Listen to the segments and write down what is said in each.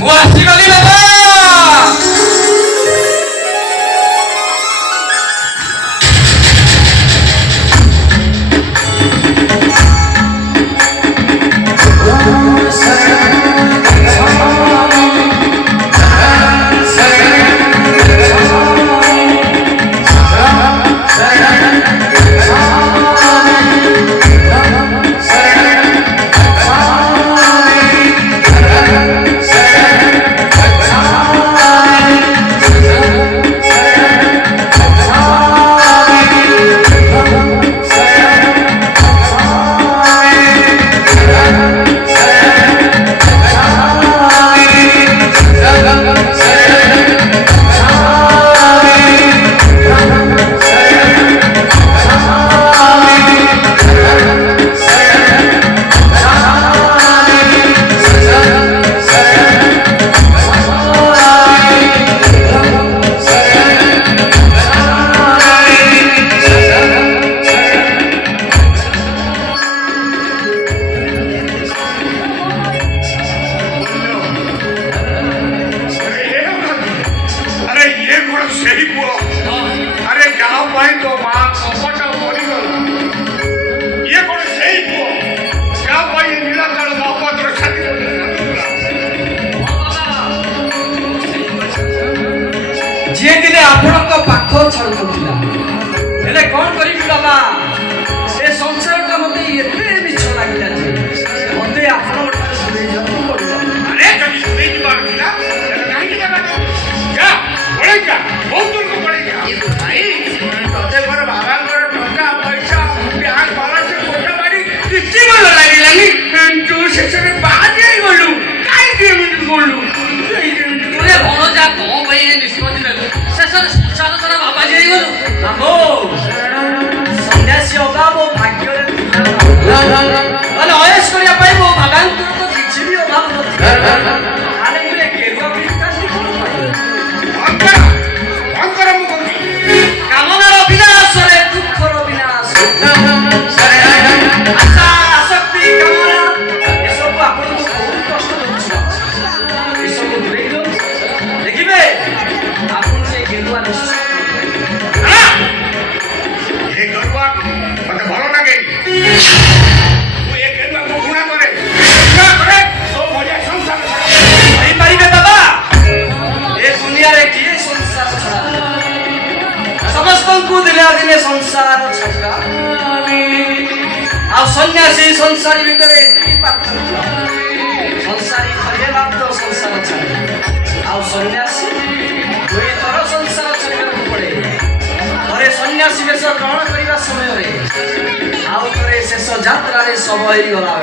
ମୁଁ ଆସିଗଲି ବାବା। जे दिने आपणक पाख छाड़ुला हेले कौन करी बाबा ए संसारटा मते एते मिछ लागिला जे मते आपण सुनै जतु पड़ला। अरे कभी सुनै की बात थिला काहे के लगा क्या पड़ेगा बहुत दूर को पड़ेगा ये तो भाई तोते पर बाबा कर टका पैसा ब्याज वाला से कोठा मारी किसी को लगी लगी तू से बाज ही बोलू काहे के मिनट बोलू तुरे भणो जा को भाई निष्पत्ति ले शेषरे संसार सारा बाबा जे गलो आमो सन्यासी अभाव भाग्य रे अन अयस करिया पाई मो भगवान तो किछि भी अभाव नथि आले मुले केरुआ विकास अंकर मु कोठी कामनार विनाश रे दुखर विनाश आशा आसक्ति कामना ए सब आपण को बहुत कष्ट दउछ ए सब दूरे लो देखिबे आपण से केरुआ निश्चय ये गरुआ मते भलो लागे तू ये गरुआ को गुणा करे तो बढ़िया संसार नहीं पारिबे बाबा ए दुनिया रे किए संसार छड़ा समस्त को दिले दिले संसार छड़ा आ सन्यासी संसारी भितरे एतिकी पात्र संसारी हरिये मात्र संसार छड़ा आ सन्यासी दुई थर संसार छड़िବାକୁ पड़े थरे सन्यासी बेश ग्रहण करिबा समय रे आउ थरे शेष यात्रा रे सब होई गला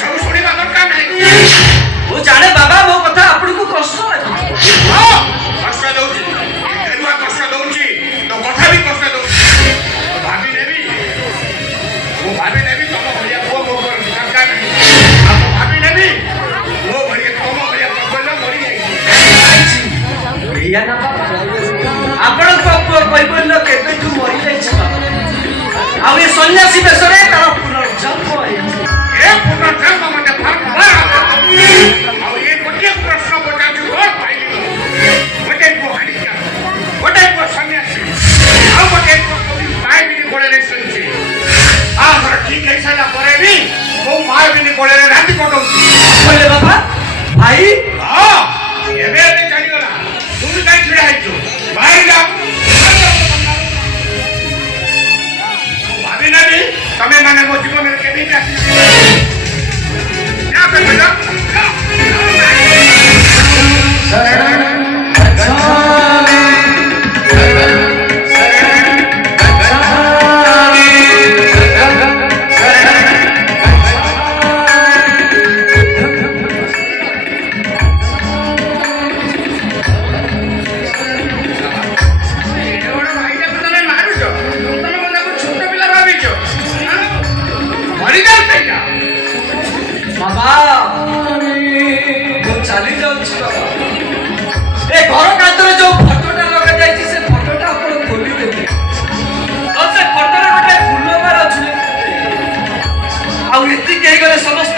सब सुनिबा दरकार नहीं वो जाने बाबा मो कथा आपन को कष्ट लागे हां कष्ट दउची गरुआ कष्ट दउची तो कथा भी कष्ट दउची भाभी नेबी वो भाभी नेबी तुम भैया को मो पर दरकार नहीं आप भाभी नेबी वो भैया तुम भैया पकड़ मरी जाई भैया ना आपण को कहबल केते तू मरि जाई छ आ ये सन्यासी बेसरे तार पुनर्जन्म होई ए पुनर्जन्म मते फरक अब ये कोटिया प्रश्न पचाछु हो पाइली मते को हानि क्या मते को सन्यासी अब मते को माय भी कोले रे सुनछि आ हर ठीक है साला परे भी वो माय भी कोले रे राति कोडौ बोले बाबा भाई हां एबे एबे चली गला तुम काई छिड़ा आइছো बाहर जा भाभी नहीं तमे माने मो जीवन में केबे आसी क्या कर बेटा बाबा तो चली जाउछ बाबा ए घर कातरे जो फोटोटा लगा जाईची से फोटोटा आपण खोली देते और से फोटोरे गोटे फूल मार अछि आ एति केही गले समस्त